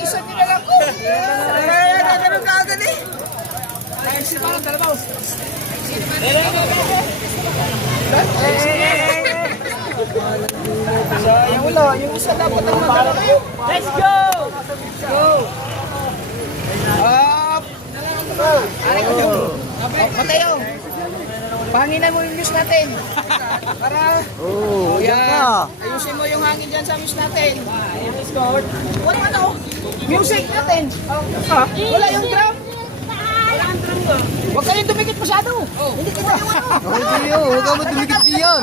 isa nyo na lang ko. Kaya gano'n ka agad eh. Si parang dalabaw. Sayang wala, yung isa dapat ang madala kayo. Let's go! Let's go! Mateo, pahanginan mo yung news natin. Para, ayusin mo yung hangin dyan sa news natin. Wala ano, music natin. Wala yung drum. Huwag kayong dumikit masyado. Hindi kita yung ano. Hindi yun, huwag ka mo dumikit diyan.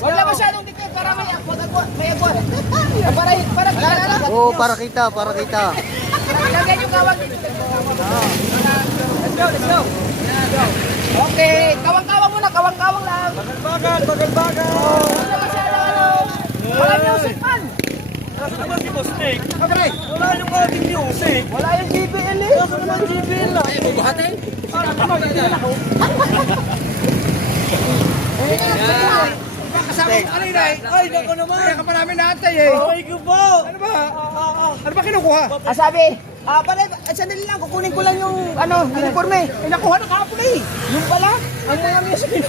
Huwag na masyadong dikit para may agwat. Para kita. Oo, para kita, para kita. Lagyan yung kawang dito. Let's go. Okay, kawang-kawang muna, kawang-kawang lang. Bagal. Huwag na masyadong ano. Wala music man. Nasa naman si Boss Nick? Wala yung ating music. Wala yung GBL eh. Nasa naman GBL lang. Ay, buhatin. Kasama ko kanina eh. Ay, naku naman. Kaya ka pa namin naantay eh. Ay, ko ba? Ano ba? Ano ba kinukuha? Sabi, sandali lang, kukunin ko lang yung uniforme. Nakuha na kahapon eh. Yung pala, ang mga music.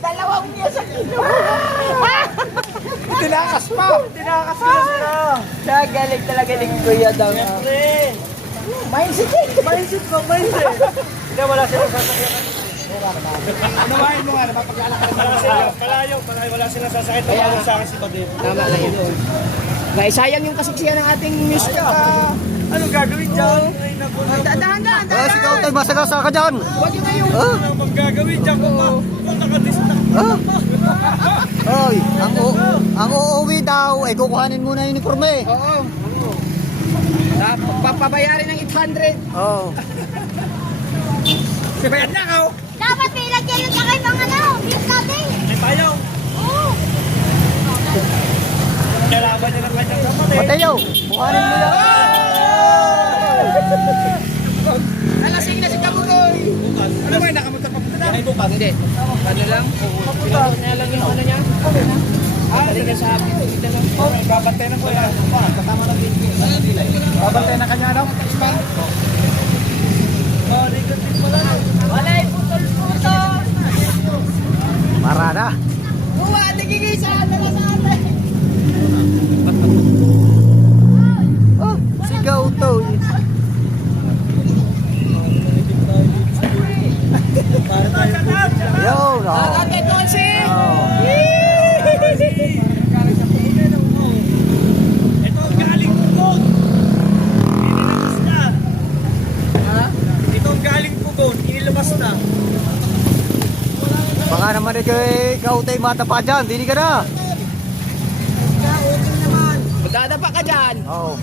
Dalawang music. Tinakas pa. Tinakas ko na sila. Galing talaga ni Kuya daw. Siyempre. Mindset eh. Mindset. Hindi, wala silang sasakyan. Unawain mo nga, napapaglalakad mo Palayo, wala silang sasakyan. Tumawag sa akin si Badir. Tama lang yun. Guys, sayang yung kasiksiyan ng ating music. Ano gagawin dyan? Ay, naku. Dahan-dahan. Si Kautoy, masagasa ka dyan. Huwag yun ngayon. Ano bang gagawin dyan? Kung nakadistak. Oy, ang uuwi daw, ay kukuhanin muna yung uniforme. Oo. Papabayarin ng 800. Oo. Bayad na ako. Dapat nilagyan yung takay pang ano, views natin. May payaw. Oo. Kailangan niya ng kanyang kapatid. Mateo, kuhanin mo yan. Nalasing na si Kabugoy. Ano ba yung nakamutan pa punta na? Ay, bukas. Hindi. Ano lang? Pupunta niya lang yung ano niya. Talaga sa akin. Dito lang. Babantayan ko yan. Kasama na din. Babantay na kanya daw. Negative pala. Wala yung putol-putol. Para na. Uwa, nagigisa. Dala sa atin. Oh, si Kautoy. Yo, no. Agad doon si. Ito ang galing pugon. Inilabas na. Ito ang galing pugon. Inilabas na. Baka naman kay Kautoy matapa dyan, dili ka na. Magdadapa ka dyan. Oo.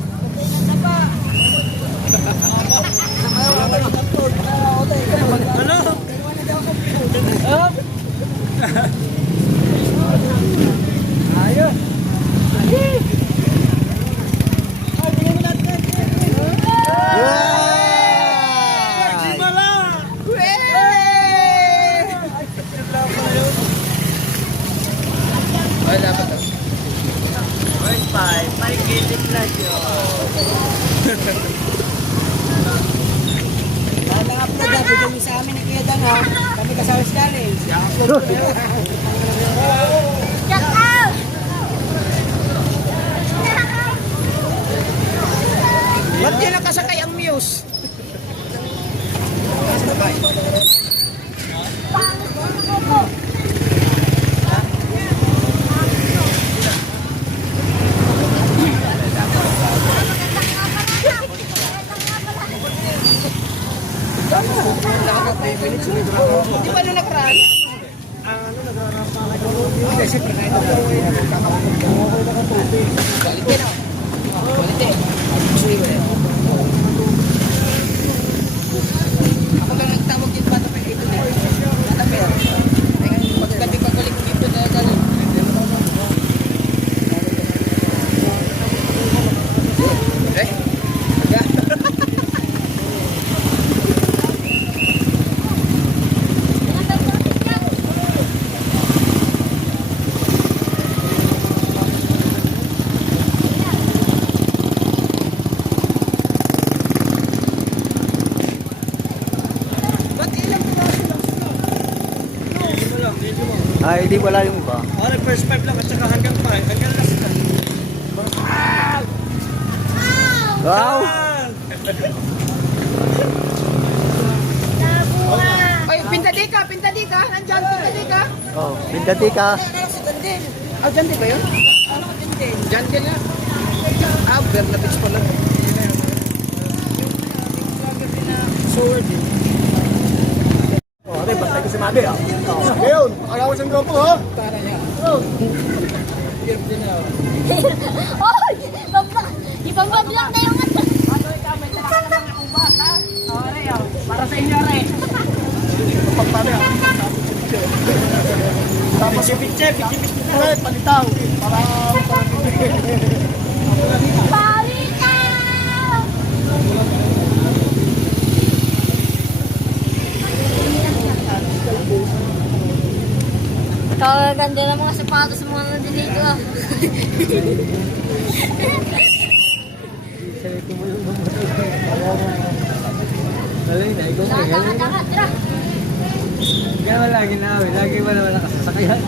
Ano? Yeah! Mala! Ay, dapat daw. First time, may gilid na yun. Nang-upload na video niyo sa amin ni Kuya Dan ha. Kami kasawis galing. Check out! Ba't yun nakasakay ang Muse? Di ba nung nakaraan? Balik din ako. Balik din. Ako lang nagtawag yung bata pa ito din. Bata pa yan. Ay ngayon magagabi pagbalik dito na gano'n. Eh? Ay, di wala yung iba. Okay, first 5 lang at saka hanggang 5. Hanggang last na. Wow! Ay, pintadi ka. Nandiyan, pintadi ka. Oh, pindati ka. Ah, dyan din ba yun? Dyan din na. Ah, Bernabits pala. Sword eh. Oh, okay, basta ko si Mabi ah. Ngayon, akala ko siyang grupo ha? Para niya. Oh! Ipag-vlog na yung ano. Ano ikaw, may dala ka naman akong bus, ha? Ore, para sa inyo, Re. Pagpapali ah. Tapos si Piche, palitaw. Para Pawitaw! Kaganda ng mga sapatos ng mga nandito ah. Daka, tara. Kaya wala lagi namin. Lagi wala nakasasakyan.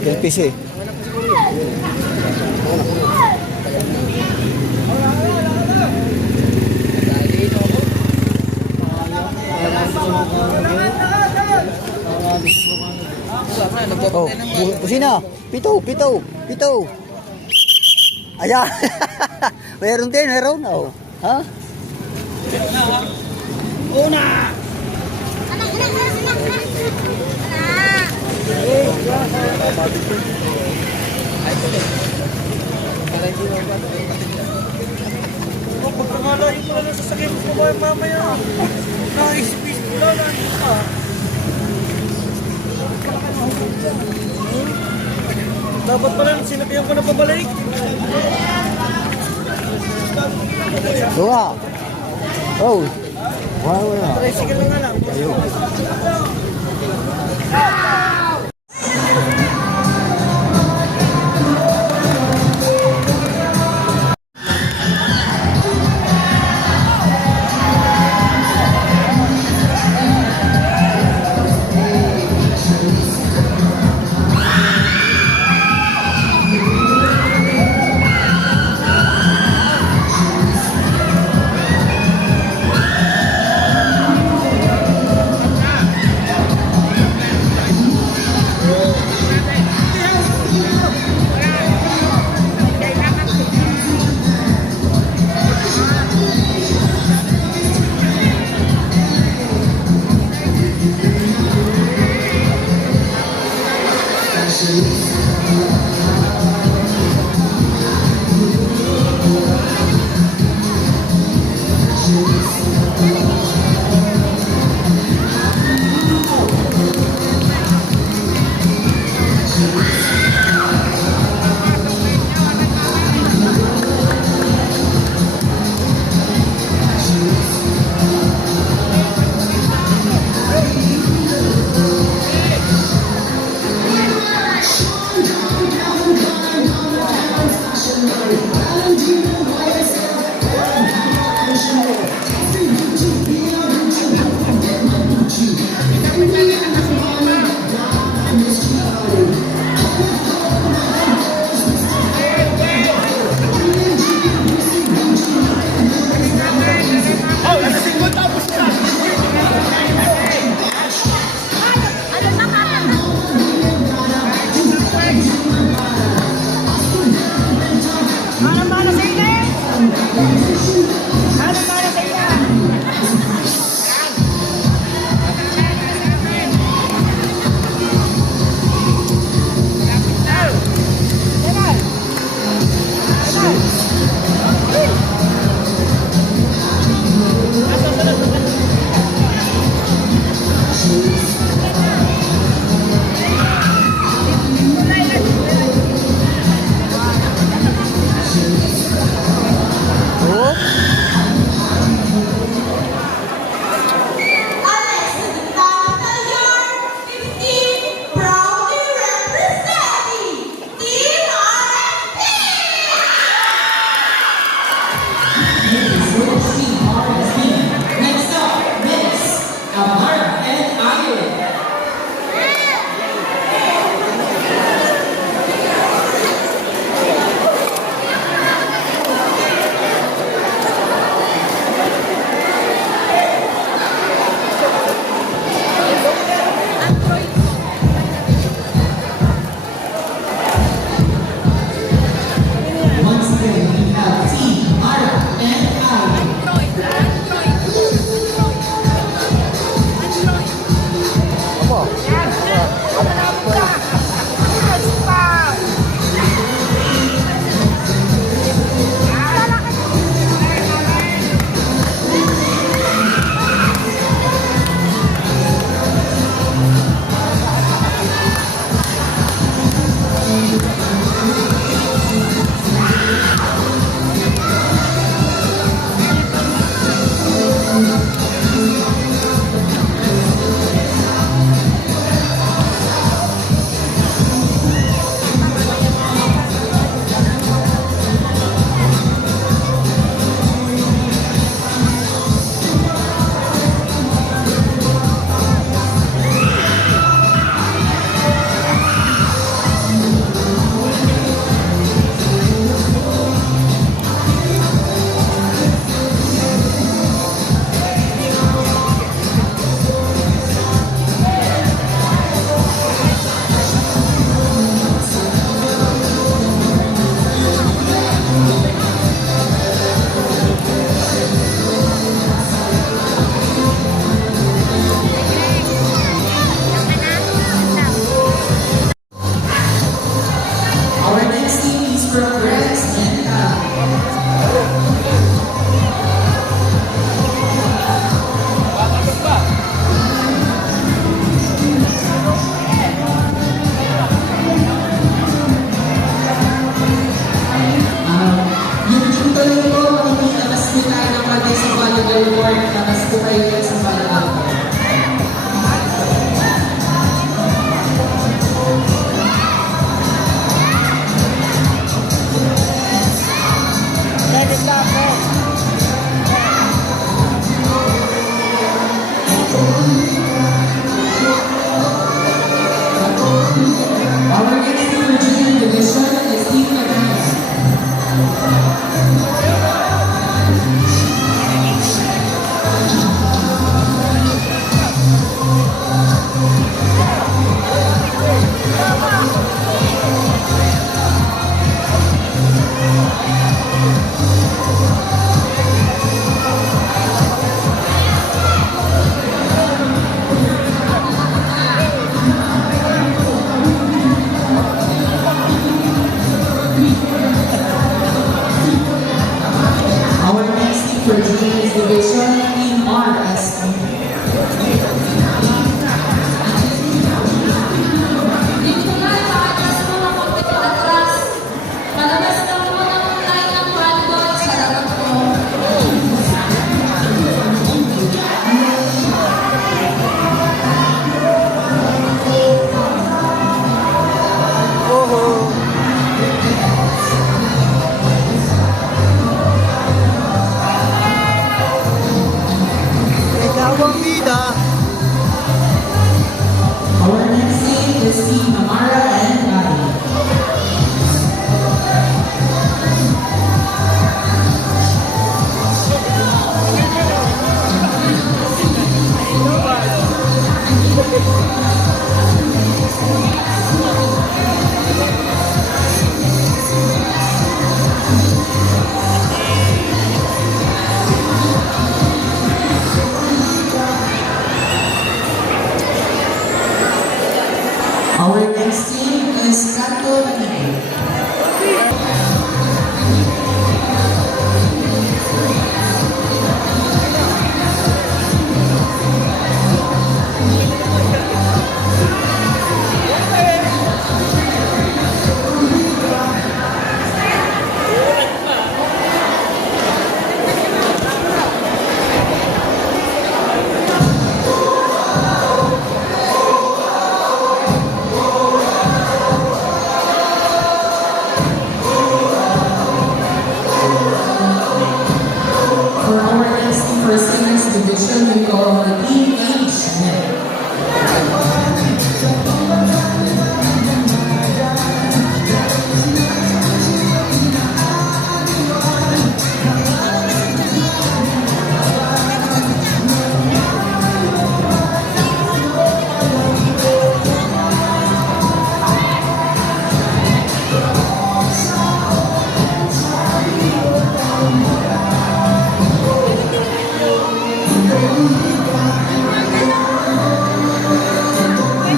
LPC. Oh, kusina. Pito. Ayan. Meron din. Oh. Ha? una! Anak. Pagkakalain mo lang sa sakit mo ba mamaya? Nakaisipis mo lang ka. Dapat pala sinabihan ko na pabalik. Dua. Oh. Wala. Tricycle na nga lang. Ashes.